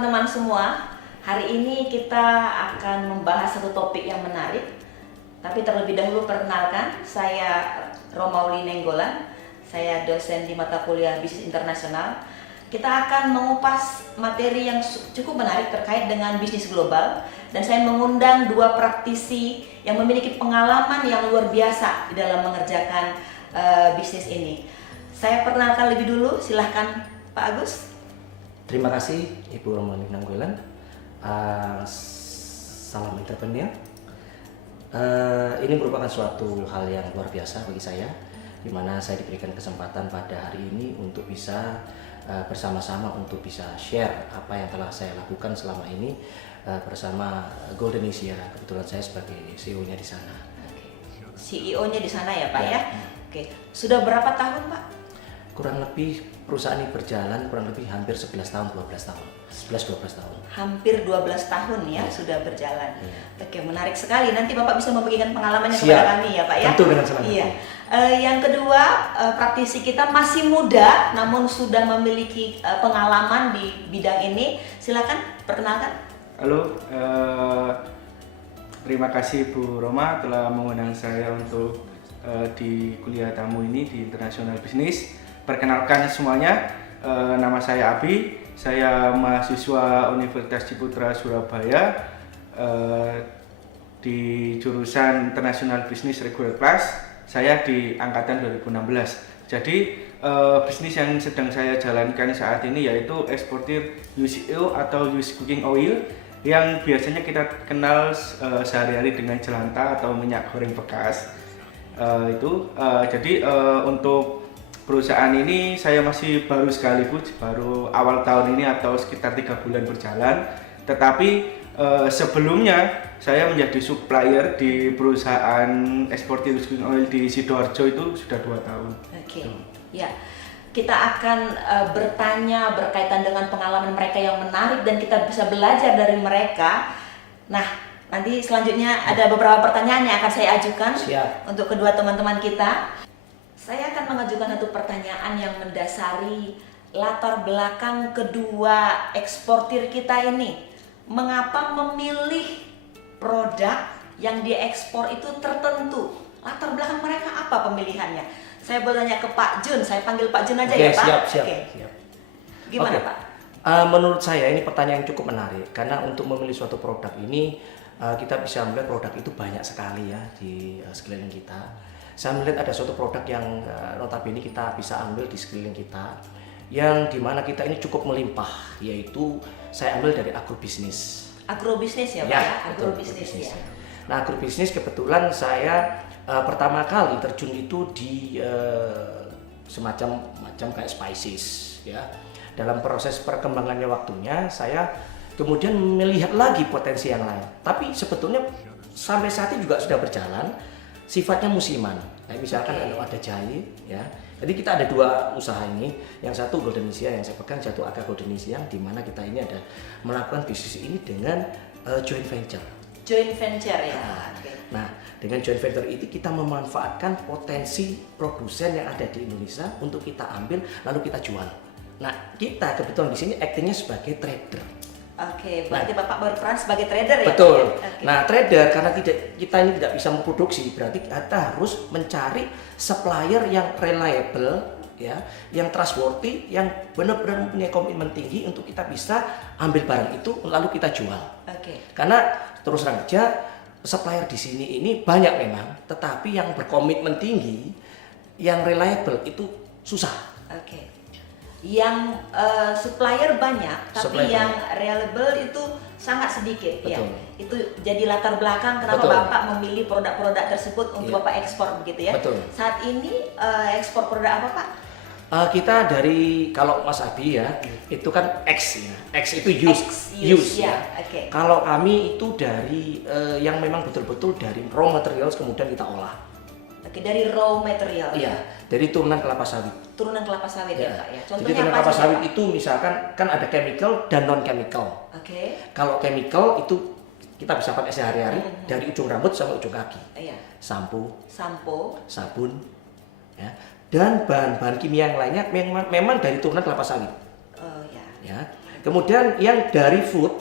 teman-teman semua, hari ini kita akan membahas satu topik yang menarik. Tapi terlebih dahulu perkenalkan, saya Romauli Nenggolan, saya dosen di mata kuliah Bisnis Internasional. Kita akan mengupas materi yang cukup menarik terkait dengan bisnis global, dan saya mengundang dua praktisi yang memiliki pengalaman yang luar biasa di dalam mengerjakan bisnis ini. Saya perkenalkan lebih dulu, silahkan Pak Agus. Terima kasih Ibu Romauli Nenggolan. Salam entrepreneur. Ini merupakan suatu hal yang luar biasa bagi saya, di mana saya diberikan kesempatan pada hari ini untuk bisa bersama-sama untuk bisa share apa yang telah saya lakukan selama ini bersama Goldenesia. Kebetulan saya sebagai CEO-nya di sana. CEO-nya di sana ya Pak ya? Oke. Sudah berapa tahun Pak? Kurang lebih perusahaan ini berjalan kurang lebih hampir 11 tahun, 12 tahun. 11-12 tahun. Hampir 12 tahun ya sudah berjalan. Oke, menarik sekali. Nanti Bapak bisa membagikan pengalamannya Siap. kepada kami ya Pak ya? Tentu, dengan senang hati. Iya. Yang kedua, praktisi kita masih muda namun sudah memiliki pengalaman di bidang ini. Silakan perkenalkan. Halo, terima kasih Bu Roma telah mengundang saya untuk di kuliah tamu ini di International Business. Perkenalkan semuanya, nama saya Abi, saya mahasiswa Universitas Ciputra Surabaya di jurusan International Business Regular Class. Saya di angkatan 2016. Jadi bisnis yang sedang saya jalankan saat ini yaitu eksportir used oil atau used cooking oil yang biasanya kita kenal sehari-hari dengan jelantah atau minyak goreng bekas. Jadi untuk perusahaan ini saya masih baru sekali Bu, baru awal tahun ini atau sekitar 3 bulan berjalan. Tetapi sebelumnya saya menjadi supplier di perusahaan eksportir cooking oil di Sidoarjo itu sudah 2 tahun. Oke, ya. Kita akan bertanya berkaitan dengan pengalaman mereka yang menarik dan kita bisa belajar dari mereka. Nah, nanti selanjutnya ada beberapa pertanyaan yang akan saya ajukan. Siap. Untuk kedua teman-teman kita. Saya akan mengajukan satu pertanyaan yang mendasari latar belakang kedua eksportir kita ini. Mengapa memilih produk yang diekspor itu tertentu? Latar belakang mereka apa pemilihannya? Saya bertanya ke Pak Jun, saya panggil Pak Jun aja ya Pak? Siap. Gimana Oke. Pak? Menurut saya ini pertanyaan yang cukup menarik, karena untuk memilih suatu produk ini kita bisa melihat produk itu banyak sekali ya di sekeliling kita. Saya melihat ada suatu produk yang notabene kita bisa ambil di sekeliling kita, yang dimana kita ini cukup melimpah, yaitu saya ambil dari agrobisnis. Agrobisnis ya Pak Ya, ya? betul, Agrobisnis ya. Nah, agrobisnis kebetulan saya pertama kali terjun itu di semacam kayak spices ya. Dalam proses perkembangannya waktunya saya kemudian melihat lagi potensi yang lain. Tapi sebetulnya sampai saat ini juga sudah berjalan, sifatnya musiman. Kayak misalkan ada jahe ya. Jadi kita ada dua usaha ini, yang satu Goldenesia yang saya pegang, satu Aga Goldenesia, di mana kita ini ada melakukan bisnis ini dengan joint venture. Joint venture ya. Nah, dengan joint venture itu kita memanfaatkan potensi produsen yang ada di Indonesia untuk kita ambil lalu kita jual. Nah, kita kebetulan di sini aktingnya sebagai trader. Oke, berarti Bapak berperan sebagai trader ya? Betul. Pak, ya? Nah, trader karena kita ini tidak bisa memproduksi, berarti kita harus mencari supplier yang reliable ya, yang trustworthy, yang benar-benar mempunyai komitmen tinggi untuk kita bisa ambil barang itu lalu kita jual. Oke. Karena terus terang aja supplier di sini ini banyak memang, tetapi yang berkomitmen tinggi, yang reliable itu susah. Oke. Yang supplier banyak, tapi Supplier yang reliable itu sangat sedikit. Betul. Ya. Itu jadi latar belakang kenapa Betul. Bapak memilih produk-produk tersebut untuk Iya. Bapak ekspor begitu ya. Betul. Saat ini ekspor produk apa Pak? Kita dari, kalau Mas Abi ya, itu kan X ya, X itu use ya. Oke. Kalau kami itu dari yang memang betul-betul dari raw materials kemudian kita olah. Oke, dari raw material. Iya, dari turunan kelapa sawit. Turunan kelapa sawit ya Pak ya. Jadi Contohnya turunan apa kelapa aja, sawit Pak? itu misalkan kan ada chemical dan non chemical. Oke. Kalau chemical itu kita bisa pakai sehari-hari dari ujung rambut sampai ujung kaki. Iya. Sampo, Sampo. sabun, ya. Dan bahan-bahan kimia yang lainnya memang dari turunan kelapa sawit. Oh ya. Ya. Kemudian yang dari food,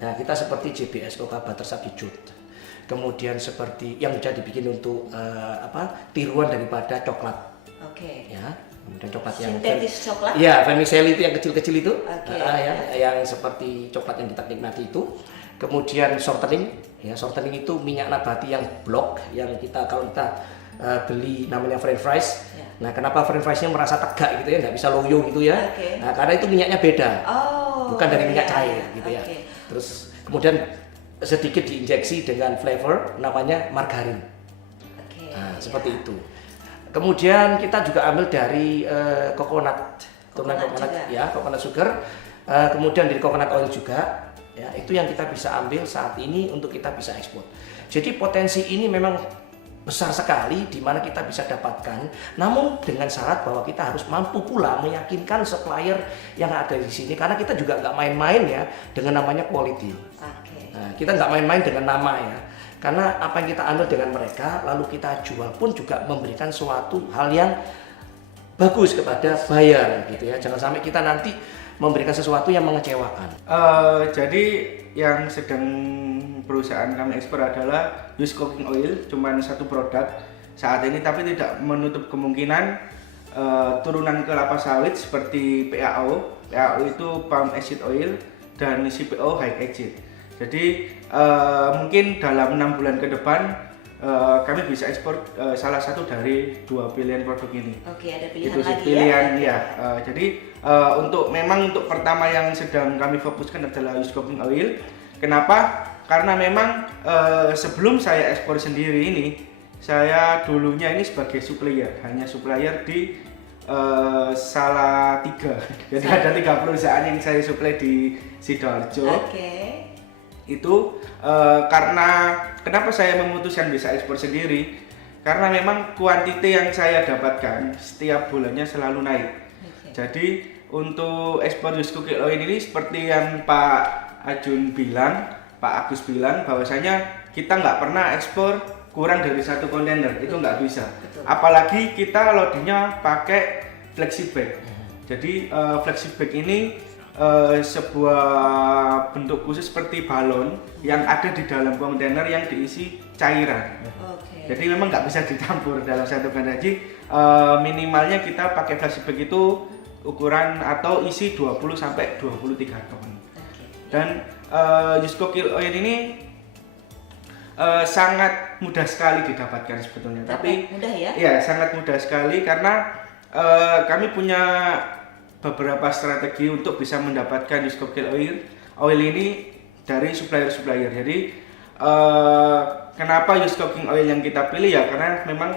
nah kita seperti JBS Coca Butter Substitute. Kemudian seperti yang bisa dibikin untuk tiruan daripada coklat. Oke. Ya, kemudian coklat yang Sintetis coklat. ya, vermicelli itu yang kecil-kecil itu. Oke. Yang seperti coklat yang kita nikmati itu. Kemudian shortening, ya shortening itu minyak nabati yang blok yang kita kalau kita beli namanya French fries. Ya. Nah, kenapa French fries-nya merasa tegak gitu ya, nggak bisa loyo gitu ya? Oke. Nah, karena itu minyaknya beda, bukan dari minyak iya, cair iya. gitu ya. Oke. Terus kemudian sedikit diinjeksi dengan flavor namanya margarin. Oke. Nah, iya. seperti itu. Kemudian kita juga ambil dari coconut Coconut coconut juga. ya, coconut sugar. Kemudian dari coconut oil juga. Ya, itu yang kita bisa ambil saat ini untuk kita bisa ekspor. Jadi potensi ini memang besar sekali di mana kita bisa dapatkan. Namun dengan syarat bahwa kita harus mampu pula meyakinkan supplier yang ada di sini karena kita juga nggak main-main ya dengan namanya quality. Oke. Nah, kita nggak main-main dengan nama ya. Karena apa yang kita ambil dengan mereka lalu kita jual pun juga memberikan suatu hal yang bagus kepada buyer gitu ya. Jangan sampai kita nanti memberikan sesuatu yang mengecewakan. Jadi yang sedang perusahaan kami ekspor adalah used cooking oil, cuman satu produk saat ini, tapi tidak menutup kemungkinan turunan kelapa sawit seperti PAO. PAO itu palm acid oil dan CPO high acid. Jadi mungkin dalam 6 bulan ke depan kami bisa ekspor salah satu dari 2 pilihan produk ini. Oke, ada pilihan Itu sih lagi pilihan ya. ya. Jadi untuk pertama yang sedang kami fokuskan adalah used cooking oil. Kenapa? Karena memang sebelum saya ekspor sendiri ini, saya dulunya ini sebagai supplier, hanya supplier di Salatiga. Jadi ada 3 perusahaan yang saya supply di Sidoarjo. Oke. Itu karena kenapa saya memutuskan bisa ekspor sendiri, karena memang kuantiti yang saya dapatkan setiap bulannya selalu naik. Jadi untuk ekspor used cooking oil ini seperti yang Pak Ajun bilang, Pak Agus bilang bahwasanya kita nggak pernah ekspor kurang dari 1 kontainer, itu nggak bisa. Betul. Apalagi kita loadingnya pakai flexi bag. Jadi flexi bag ini sebuah bentuk khusus seperti balon yang ada di dalam kontainer yang diisi cairan. Oke. Jadi memang nggak bisa dicampur dalam satu kontainer. Jadi minimalnya kita pakai plastik bag itu ukuran atau isi 20 sampai 23 ton. Oke. Dan used cooking oil ini sangat mudah sekali didapatkan sebetulnya. Tapi mudah ya? Iya, sangat mudah sekali karena kami punya beberapa strategi untuk bisa mendapatkan used cooking oil ini dari supplier-supplier. Jadi kenapa used cooking oil yang kita pilih ya karena memang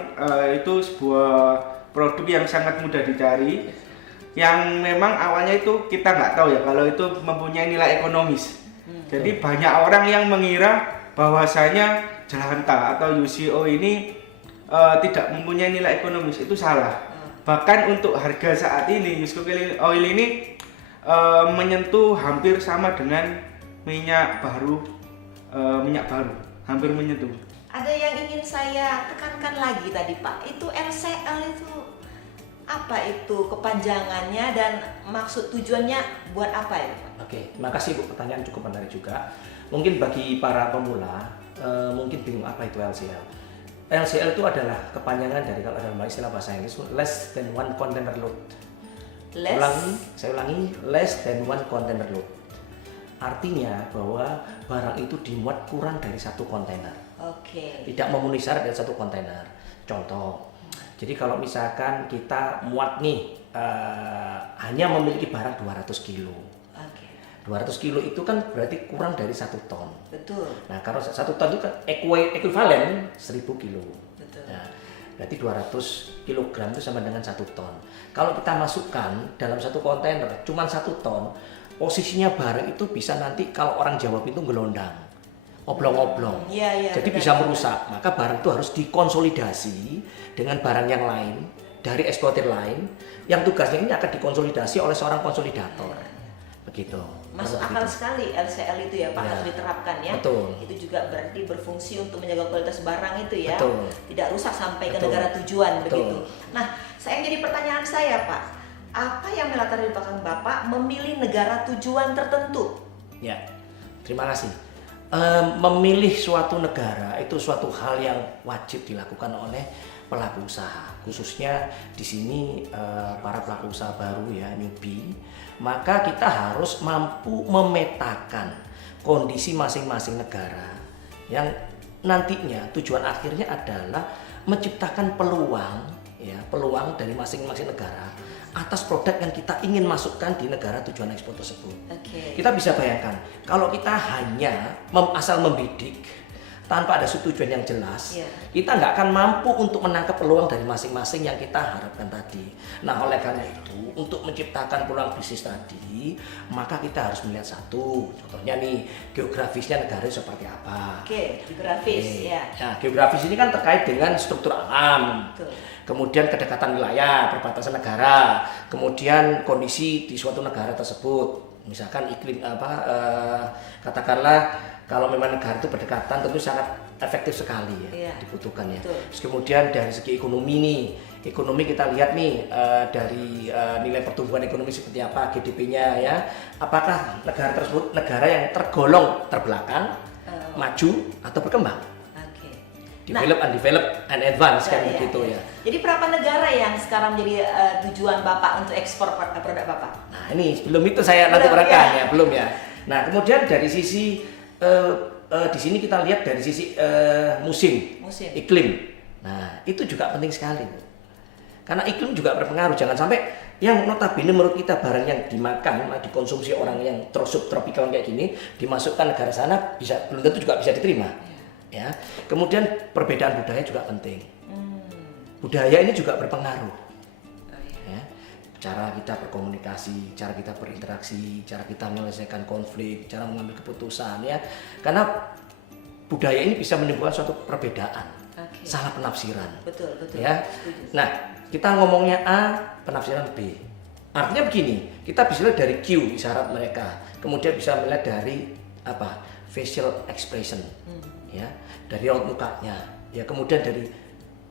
itu sebuah produk yang sangat mudah dicari, yang memang awalnya itu kita nggak tahu ya kalau itu mempunyai nilai ekonomis. Jadi banyak orang yang mengira bahwasanya jelantah atau UCO ini tidak mempunyai nilai ekonomis, itu salah. Bahkan untuk harga saat ini used cooking oil ini menyentuh hampir sama dengan minyak baru, hampir menyentuh. Ada yang ingin saya tekankan lagi tadi Pak, itu LCL itu apa itu kepanjangannya dan maksud tujuannya buat apa ya Pak? Oke, terima kasih Bu, pertanyaan cukup menarik juga. Mungkin bagi para pemula mungkin bingung apa itu LCL. LCL itu adalah kepanjangan dari kalau dalam istilah bahasa Inggris less than one container load. Saya ulangi, less than one container load. Artinya bahwa barang itu dimuat kurang dari 1 kontainer. Oke. Tidak memenuhi syarat dari 1 kontainer. Contoh, jadi kalau misalkan kita muat nih hanya memiliki barang 200 kilo. Oke. 200 kilo itu kan berarti kurang dari 1 ton. Betul. Nah, kalau 1 ton itu kan ekuivalen 1000 kilo. Betul. Nah, berarti 200 kilogram itu sama dengan 1 ton. Kalau kita masukkan dalam 1 kontainer cuma 1 ton, posisinya barang itu bisa nanti kalau orang Jawa itu gelondang, oblong-oblong. Iya, Jadi benar, bisa benar. merusak. Maka barang itu harus dikonsolidasi dengan barang yang lain dari eksportir lain yang tugasnya ini akan dikonsolidasi oleh seorang konsolidator. Begitu. Masuk Kurang akal begitu. sekali LCL itu ya Pak, Ya. harus diterapkan ya. Betul. Itu juga berarti berfungsi untuk menjaga kualitas barang itu ya. Betul. Tidak rusak sampai ke Betul. negara tujuan Betul. begitu. Nah, saya jadi pertanyaan saya Pak. apa yang melatar belakang Bapak memilih negara tujuan tertentu? Ya, terima kasih. Memilih suatu negara itu suatu hal yang wajib dilakukan oleh pelaku usaha, khususnya di sini para pelaku usaha baru ya, newbie. Maka kita harus mampu memetakan kondisi masing-masing negara yang nantinya tujuan akhirnya adalah menciptakan peluang ya, peluang dari masing-masing negara atas produk yang kita ingin masukkan di negara tujuan ekspor tersebut. Kita bisa bayangkan kalau kita hanya asal membidik tanpa ada tujuan yang jelas, kita nggak akan mampu untuk menangkap peluang dari masing-masing yang kita harapkan tadi. Nah, oleh karena itu, untuk menciptakan peluang bisnis tadi, maka kita harus melihat satu, contohnya nih, geografisnya negara seperti apa. Geografis ya. Nah, geografis ini kan terkait dengan struktur alam. Betul. Kemudian kedekatan wilayah, perbatasan negara, kemudian kondisi di suatu negara tersebut, misalkan iklim katakanlah kalau memang negara itu berdekatan tentu sangat efektif sekali ya, dibutuhkan ya. Betul. Terus kemudian dari segi ekonomi nih, ekonomi kita lihat nih dari nilai pertumbuhan ekonomi seperti apa, GDP-nya ya, apakah negara tersebut negara yang tergolong terbelakang, maju atau berkembang. Develop, undeveloped, and advance kan begitu ya. Jadi berapa negara yang sekarang menjadi tujuan Bapak untuk ekspor produk Bapak? Nah ini sebelum itu saya nanti berangkat ya, belum ya. Nah kemudian dari sisi di sini kita lihat dari sisi musim, iklim. Nah itu juga penting sekali, Bu. Karena iklim juga berpengaruh. Jangan sampai yang notabene menurut kita barang yang dimakan, dikonsumsi orang yang subtropikal kayak gini, dimasukkan negara sana bisa belum tentu juga bisa diterima. Ya, kemudian perbedaan budaya juga penting. Budaya ini juga berpengaruh. Ya, cara kita berkomunikasi, cara kita berinteraksi, cara kita menyelesaikan konflik, cara mengambil keputusan ya. Karena budaya ini bisa menimbulkan suatu perbedaan, salah penafsiran. Betul. Ya. Nah, kita ngomongnya A, penafsiran B. Artinya begini, kita bisa lihat dari Q isyarat mereka, kemudian bisa melihat dari apa? Facial expression. Ya, dari raut mukanya, ya kemudian dari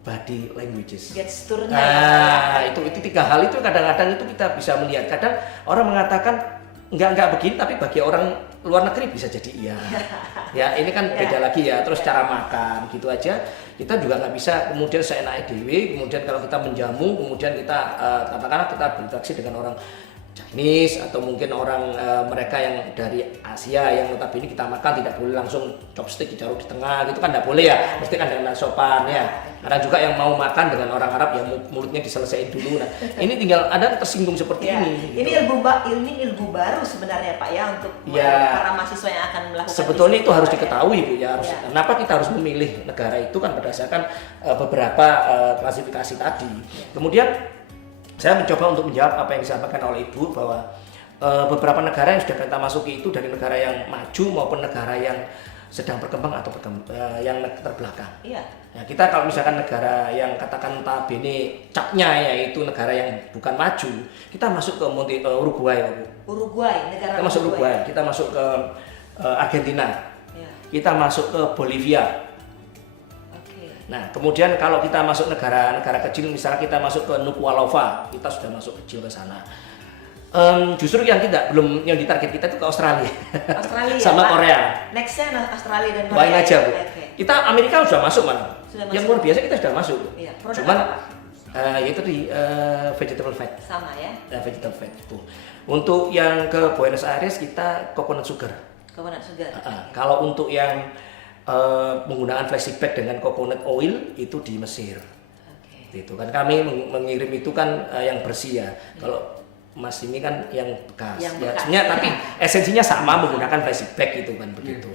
body languages. Gesturnya. Nah, itu tiga hal itu kadang-kadang itu kita bisa melihat. Kadang orang mengatakan enggak begini, tapi bagi orang luar negeri bisa jadi iya. Ya, ini kan beda lagi ya. Terus cara makan gitu aja. Kita juga nggak bisa kemudian seenaknya dewe, kemudian kalau kita menjamu, kemudian kita katakanlah kita berinteraksi dengan orang Chinese atau mungkin orang mereka yang dari Asia yang notabene kita makan tidak boleh langsung chopstick ditaruh di tengah gitu kan tidak boleh ya, mesti kan dengan sopan ya. Ada juga yang mau makan dengan orang Arab yang mulutnya diselesaikan dulu. Nah ini tinggal ada tersinggung seperti ini. Ini ilmu baru sebenarnya Pak ya untuk para mahasiswa yang akan melakukan. Sebetulnya itu harus diketahui Bu ya. Kenapa kita harus memilih negara itu kan berdasarkan beberapa klasifikasi tadi. Kemudian saya mencoba untuk menjawab apa yang disampaikan oleh Ibu bahwa beberapa negara yang sudah kita masuki itu dari negara yang maju maupun negara yang sedang berkembang atau yang terbelakang. Nah, kita kalau misalkan negara yang katakan notabene capnya yaitu negara yang bukan maju, kita masuk ke Uruguay, Bu. Negara kita masuk Uruguay, kita masuk ke Argentina, kita masuk ke Bolivia. Nah, kemudian kalau kita masuk negara-negara kecil, misalnya kita masuk ke Nuku'alofa, kita sudah masuk kecil ke sana. Justru yang belum yang ditarget kita itu ke Australia, sama Korea. Nextnya Australia dan Korea. Baik aja Bu. Kita Amerika sudah masuk mana? Yang luar biasa kita sudah masuk. Cuman yaitu di vegetable fat. Sama ya? Vegetable fat itu. Untuk yang ke Buenos Aires kita coconut sugar. Kalau untuk yang menggunakan plastic dengan coconut oil itu di Mesir. Itu kan kami mengirim itu kan yang bersih ya. Kalau Mas ini kan yang bekas. Tapi esensinya sama menggunakan plastic bag gitu kan begitu.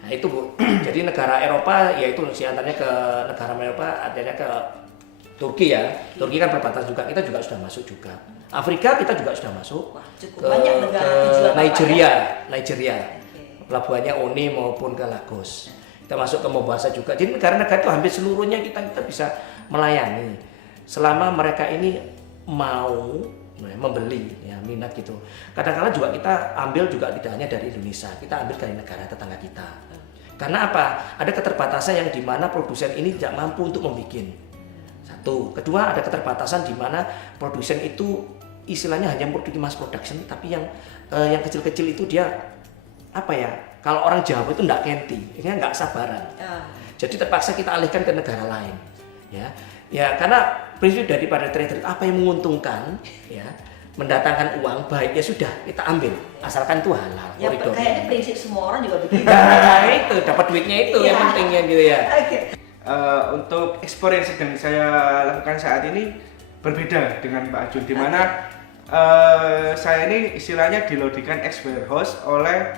Nah itu Bu. Jadi negara Eropa yaitu antaranya ke negara Eropa adanya ke Turki ya. Turki kan perbatasan juga. Kita juga sudah masuk juga. Afrika kita juga sudah masuk. Cukup banyak negara tujuan Nigeria. Pelabuhannya One maupun ke Lagos. Kita masuk ke Mombasa juga. Jadi negara-negara itu hampir seluruhnya kita bisa melayani selama mereka ini mau membeli ya, minat gitu. Kadang-kadang juga kita ambil juga tidak hanya dari Indonesia, kita ambil dari negara tetangga kita. Karena apa? Ada keterbatasan yang dimana produsen ini tidak mampu untuk membuat. Satu, kedua ada keterbatasan di mana produsen itu istilahnya hanya produk mass production, tapi yang kecil-kecil itu dia apa ya? Kalau orang Jawa itu nggak kenti, ini nggak sabaran. Jadi terpaksa kita alihkan ke negara lain, ya karena prinsip daripada trade apa yang menguntungkan, ya mendatangkan uang baik ya sudah kita ambil, asalkan itu halal. Ya kayaknya prinsip semua orang juga begitu. Nah itu dapat duitnya itu yang pentingnya gitu ya. Untuk ekspor yang sedang saya lakukan saat ini berbeda dengan Pak Ajun, di mana saya ini istilahnya dilodikan ex warehouse oleh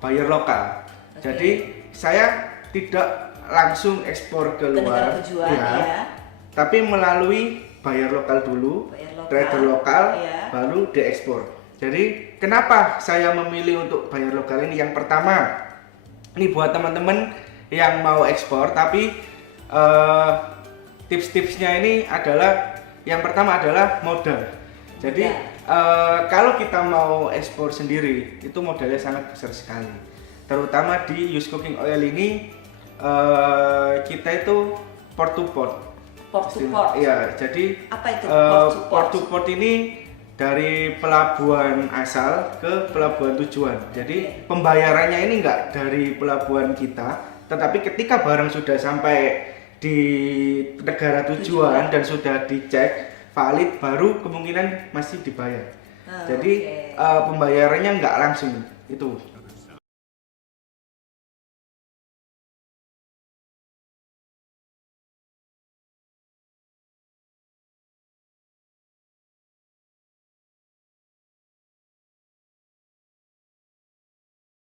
buyer lokal. Jadi saya tidak langsung ekspor ke luar, negara tujuan, ya. tapi melalui buyer lokal dulu, trader lokal, baru diekspor. Jadi kenapa saya memilih untuk buyer lokal ini? Yang pertama, ini buat teman-teman yang mau ekspor, tapi tips-tipsnya ini adalah yang pertama adalah modal. Jadi kalau kita mau ekspor sendiri itu modalnya sangat besar sekali. Terutama di Yus Cooking Oil ini kita itu port to port. Port to port. Iya, jadi apa itu port to port ini dari pelabuhan asal ke pelabuhan tujuan. Jadi pembayarannya ini enggak dari pelabuhan kita, tetapi ketika barang sudah sampai di negara tujuan dan sudah dicek valid, baru kemungkinan masih dibayar. Jadi pembayarannya nggak langsung itu.